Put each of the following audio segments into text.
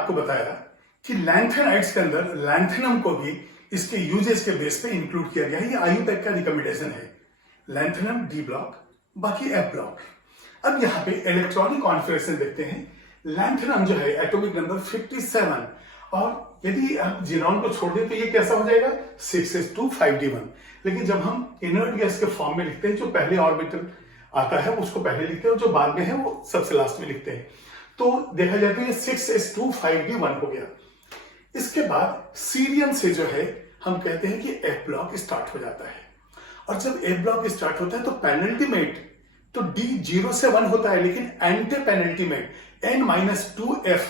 आपको बताया कि लैंथेनाइड्स के अंदर लैंथेनम को भी इसके यूजेस के बेस पे इंक्लूड किया गया है। ये आईयूपैक का रिकमेंडेशन है, लैंथेनम डी ब्लॉक, बाकी एफ ब्लॉक। अब यहाँ पे इलेक्ट्रॉनिक कॉन्फिगरेशन देखते हैं। लैंथेनम जो है एटॉमिक नंबर 57, और यदि आप जीनॉन को छोड़ दें तो ये कैसा हो जाएगा 6s2 5d1। लेकिन जब हम इनर्ट गैस के फॉर्म में लिखते हैं, जो पहले ऑर्बिटल आता है उसको पहले लिखते हैं और जो बाद में है वो सबसे लास्ट में लिखते हैं, तो देखा जाए तो ये 6s2 5d1 हो गया। इसके बाद सीरियम से जो है हम कहते हैं कि एफ ब्लॉक स्टार्ट हो जाता है, और जब एफ ब्लॉक स्टार्ट होता है तो पेनल्टीमेट तो डी 0 से 1 होता है, लेकिन एंटी पेनल्टीमेट n-2f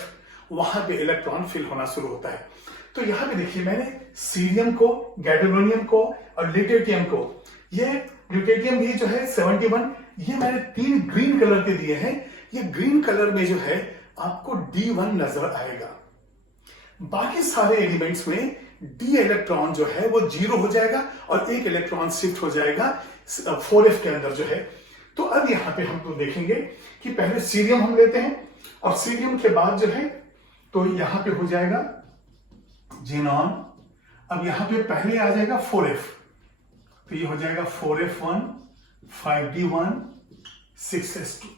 वहां पे इलेक्ट्रॉन फिल होना शुरू होता है। तो यहां पे देखिए मैंने सीरियम को, गैडोलोनियम को और ल्यूटेटियम को, ये ल्यूटेटियम भी जो है 71, ये मैंने 3 ग्रीन कलर के दिए हैं। ये ग्रीन कलर में जो है आपको D1 नजर आएगा। बाकी सारे एलिमेंट्स में डी इलेक्ट्रॉन जो है वो 0 हो जाएगा और एक इलेक्ट्रॉन शिफ्ट हो जाएगा 4f के अंदर जो है। तो अब यहां पे हम तो देखेंगे कि पहले सीरियम हम लेते हैं, और सीरियम के बाद जो है तो यहां पे हो जाएगा जीनॉन। अब यहां पे पहले आ जाएगा 4f, तो ये हो जाएगा 4f1 5d1 6s2।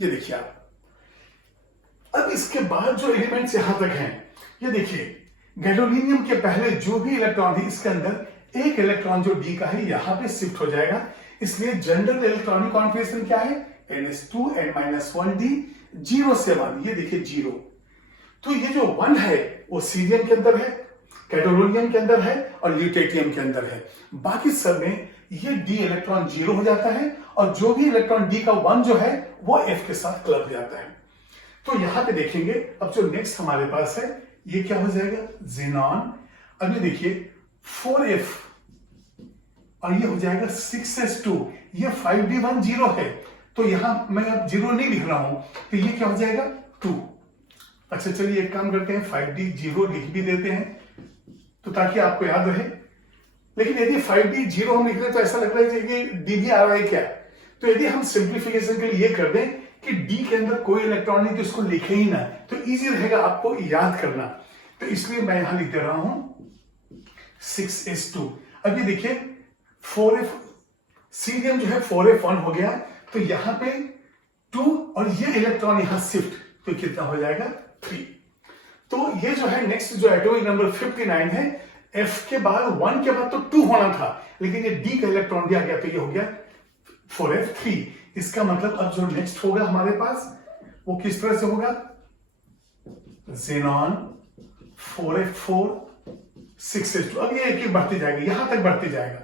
ये देखिए आप। अब इसके बाद जो एलिमेंट्स यहां तक हैं, ये देखिए गैडोलिनियम के पहले जो भी इलेक्ट्रॉन है इसके अंदर एक इलेक्ट्रॉन जो डी का है यहां पे शिफ्ट हो जाएगा। इसलिए जनरल इलेक्ट्रॉनिक कॉन्फिगरेशन क्या है ns2 n-1d 0 से 1। ये देखिए 0, तो ये जो 1 है वो सीरियम के अंदर है, गैडोलोनियम के अंदर है और ल्यूटेटियम के अंदर है। बाकी सब में ये डी इलेक्ट्रॉन 0 हो जाता है, और जो भी इलेक्ट्रॉन डी का 1 जो है वो f के साथ क्लब जाता है। तो यहां पे देखेंगे अब जो नेक्स्ट हमारे पास है ये क्या हो जाएगा जीनॉन। अब ये देखिए 4f और ये हो जाएगा 6s2, ये 5d1 0 है, तो यहां मैं अब 0 नहीं लिख रहा हूं, तो ये क्या हो जाएगा 2। अच्छा चलिए एक काम करते हैं 5d 0 लिख भी देते हैं तो ताकि आपको याद रहे। लेकिन यदि 5d 0 हम लिख रहे हैं तो ऐसा लग रहा है कि d भी आ रहा है क्या। तो यदि हम सिंप्लीफिकेशन के लिए ये कर दें कि d के अंदर कोई इलेक्ट्रॉन नहीं तो इसको लिखे ही ना, तो इजी रहेगा आपको याद करना। तो इसलिए मैं यहां लिख दे रहा हूं 6s2। अब ये देखिए 4f सीरियम जो है 4f1 हो गया, तो यहां पे 2 और ये इलेक्ट्रॉन यहां शिफ्ट, तो कितना हो जाएगा 3। तो ये जो है नेक्स्ट जो एटॉमिक नंबर 59 है, f के बाद 1 के बाद तो 2 होना था, लेकिन ये d का इलेक्ट्रॉन भी आ गया तो ये हो गया 4f3। इसका मतलब अब जो नेक्स्ट होगा हमारे पास वो किस तरह से होगा ज़ेनॉन 4f4 6s2। अब ये एक एक बढ़ती जाएगी, यहां तक बढ़ती जाएगा।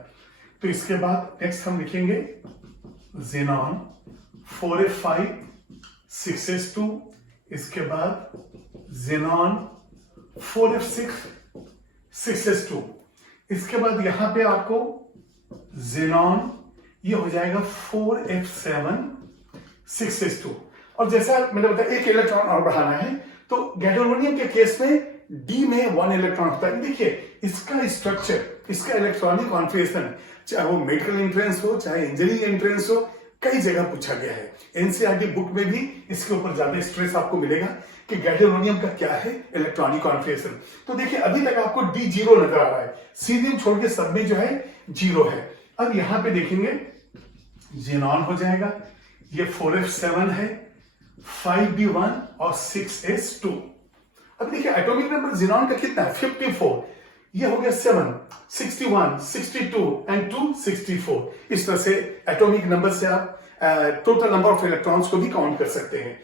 तो इसके बाद नेक्स्ट हम लिखेंगे ज़ेनॉन 4f5 6s2, इसके बाद ज़ेनॉन 4f6 6s2, इसके बाद यहां पे आपको ज़ेनॉन ये हो जाएगा 4f7 6s2। और जैसा मैंने बताया एक इलेक्ट्रॉन और बढ़ाना है, तो गैडोलोनियम के केस में डी में 1 इलेक्ट्रॉन होता है। देखिए इसका स्ट्रक्चर, इसका इलेक्ट्रॉनिक कॉन्फिगरेशन, चाहे वो मेडिकल एंट्रेंस हो चाहे इंजीनियरिंग एंट्रेंस हो, कई जगह पूछा गया है। एनसीईआरटी बुक में भी इसके ऊपर ज्यादा स्ट्रेस आपको मिलेगा कि गैडोलोनियम का क्या है इलेक्ट्रॉनिक कॉन्फिगरेशन। तो देखिए अभी तक आपको डी 0 नजर आ रहा है, सीरियम छोड़ के सब में जो है 0 है। अब यहां पे देखेंगे ज़ेनॉन हो जाएगा, ये 4f7 है, 5d1 और 6s2। अब देखिए एटॉमिक नंबर ज़ेनॉन का कितना है 54, ये हो गया 7 61 62 एंड 2 64। इस तरह से एटॉमिक नंबर से आप टोटल नंबर ऑफ इलेक्ट्रॉन्स को भी काउंट कर सकते हैं।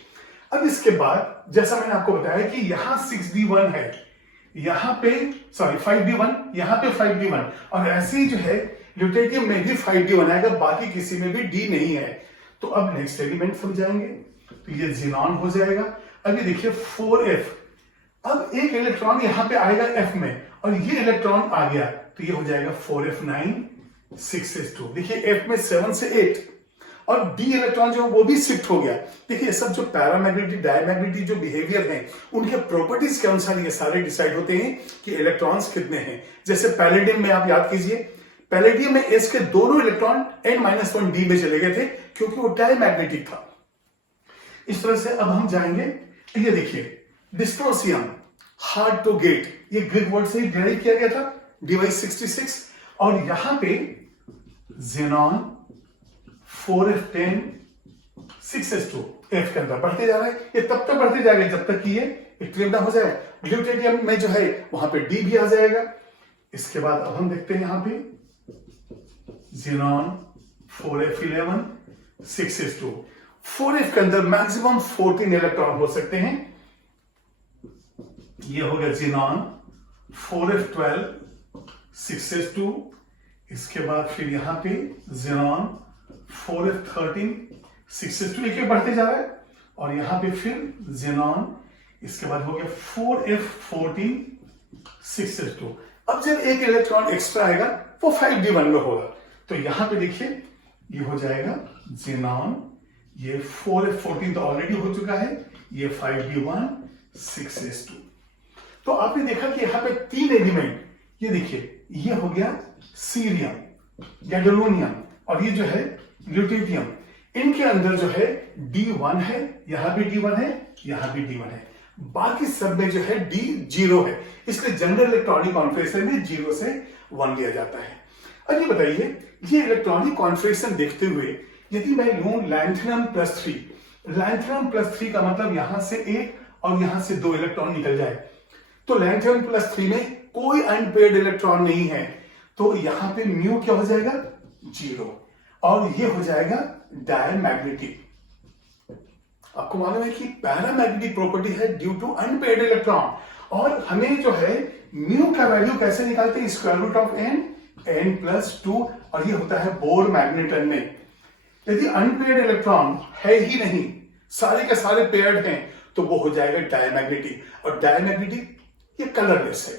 अब इसके बाद जैसा मैंने आपको बताया कि यहां 6d1 है, यहां पे 5d1, यहां पे 5d1, और ऐसे ही जो है ल्यूटेटियम में भी 5d1 आएगा, बाकी किसी में भी d नहीं है। तो अब नेक्स्ट एलिमेंट समझाएंगे, तो ये ज़ेनॉन हो जाएगा। अब ये देखिए 4f, अब एक इलेक्ट्रॉन यहां पे आएगा f में और ये इलेक्ट्रॉन आ गया, तो ये हो जाएगा 4f9 6s2। देखिए f में 7 से 8 और d इलेक्ट्रॉन जो वो भी शिफ्ट हो गया। देखिए सब जो पैरामैग्नेटिक डायमैग्नेटिक जो बिहेवियर हैं उनके प्रॉपर्टीज के अनुसार ये सारे डिसाइड होते हैं कि इलेक्ट्रॉन्स कितने हैं। जैसे पैलेडियम में आप याद कीजिए, पैलेडियम में s के दोनों इलेक्ट्रॉन n-1 d में चले गए थे क्योंकि वो डायमैग्नेटिक था। इस तरह से अब हम जाएंगे, ये देखिए डिस्ट्रोसियम, हार्ड टू गेट, ये ग्रीक वर्ड से डिराइव किया गया था, DY66। और यहां पे जेनॉन 4F10 6S2 F के अंदर बढ़ते जा रहा है। ये तब तक बढ़ते जाएगा जब तक कि ये एक्टिव ना हो जाए। ग्लूटेटियम में जो है वहां पे D भी आ जाएगा। इसके बाद अब हम देखते हैं यहां पे जेनॉन 4F11 6S2। 4F के अंदर मैक्सिमम 14 इलेक्ट्रॉन हो सकते हैं। ये हो गया जेनॉन 4F12 6S2। इसके बाद फिर यहां पे जेनॉन 4F13 6S2, एक बढ़ते जा रहा है। और यहां पे फिर जेनॉन, इसके बाद हो गया 4F14 6S2। अब जब एक इलेक्ट्रॉन एक्स्ट्रा आएगा वो 5D1 में होगा। तो यहां पे देखिए ये हो जाएगा जेनॉन, ये 4F14 तो ऑलरेडी हो चुका है, ये 5D1 6S2। तो आपने देखा कि यहां पे 3 एलिमेंट, ये देखिए ये हो गया सीरियम, गैडोलोनियम और ये जो है ल्यूटेटियम। इनके अंदर जो है D1 है, यहां भी D1 है, यहां भी D1 है। बाकी सब में जो है D 0 है, इसलिए जनरल इलेक्ट्रॉनिक कॉन्फिगरेशन में 0 से 1 लिया जाता है। अब ये बताइए, ये इलेक्ट्रॉनिक कॉन्फिगरेशन देखते हुए यदि मैं लूं लैंथेनम +3, लैंथेनम +3 का मतलब यहां से 1 और यहां से 2 इलेक्ट्रॉन निकल जाए, तो लैंथेनम +3 में कोई अनपेयर्ड इलेक्ट्रॉन नहीं है, तो यहां पे म्यू क्या हो जाएगा 0 और ये हो जाएगा डायमैग्नेटिक। आपको मालूम है कि पैरामैग्नेटिक प्रॉपर्टी है ड्यू टू अनपेयर्ड इलेक्ट्रॉन। और हमें जो है म्यू का वैल्यू कैसे निकालते हैं, स्क्वायर रूट ऑफ n+2 और ये होता है बोर मैग्नेटन में। यदि अनपेयर्ड इलेक्ट्रॉन है ही नहीं, सारे के सारे पेयर्ड हैं, तो वो हो जाएगा डायमैग्नेटिक। और डायमैग्नेटिक ये कलरलेस है।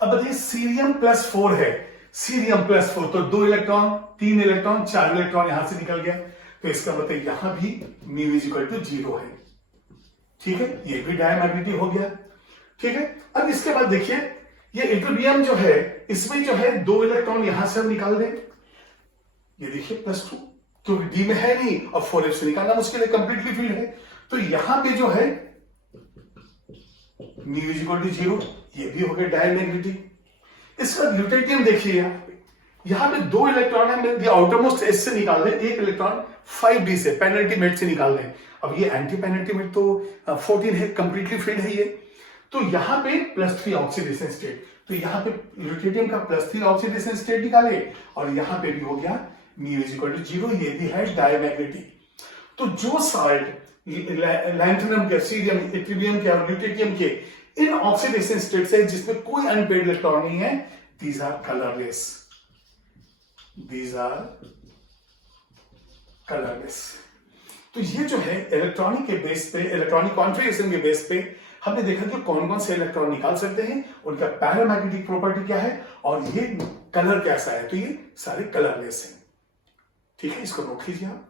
अब बताइए सीरियम +4 है, सीरियम +4 तो 2 इलेक्ट्रॉन, 3 इलेक्ट्रॉन, 4 इलेक्ट्रॉन यहां से निकल गया, तो इसका मतलब यहां भी म्यू = 0 है। ठीक है, ये भी डायमैग्नेटिक हो गया। ठीक है, अब इसके बाद देखिए ये इट्रोबियम जो है, इसमें जो है 2 इलेक्ट्रॉन यहां से हम निकाल दें, ये देखिए +2, क्योंकि D में है नहीं और 4F से निकालना मुश्किल है, कंप्लीटली फील्ड है, तो यहां पे जो है म्यू = 0, ये भी हो गया डायमैग्नेटिक। इसका ल्यूटेटियम देखिए यहां पे 2 इलेक्ट्रॉन है, आउटरमोस्ट S से निकाल दें, 1 इलेक्ट्रॉन 5D से पेनल्टीमेट से निकाल दें। अब ये एंटी पेनल्टीमेट तो 14 है, कंप्लीटली फील्ड है ये, तो यहां पे +3 ऑक्सीडेशन स्टेट, तो यहां पे ल्यूटेटियम का +3 ऑक्सीडेशन स्टेट निकाले और यहां पे भी हो गया म्यू = 0, ये भी है डायमैग्नेटिक। तो जो साल्ट लैंथेनम के, सीरियम, इट्रोबियम के और ल्यूटेटियम के इन ऑक्सीडेशन स्टेट से जिसमें कोई अनपेयर्ड इलेक्ट्रॉन नहीं है, these are colourless, these are colourless. तो ये जो है इलेक्ट्रॉनिक के बेस पे, इलेक्ट्रॉनिक कॉन्फिगरेशन के बेस पे हमने देखा कि कौन कौन से इलेक्ट्रॉन निकाल सकते हैं, उनका पैरामैग्नेटिक प्रॉपर्टी क्या है और ये कलर कैसा है, तो ये सारे कलरलेस हैं। ठीक है, इसको रोक लीजिए आप।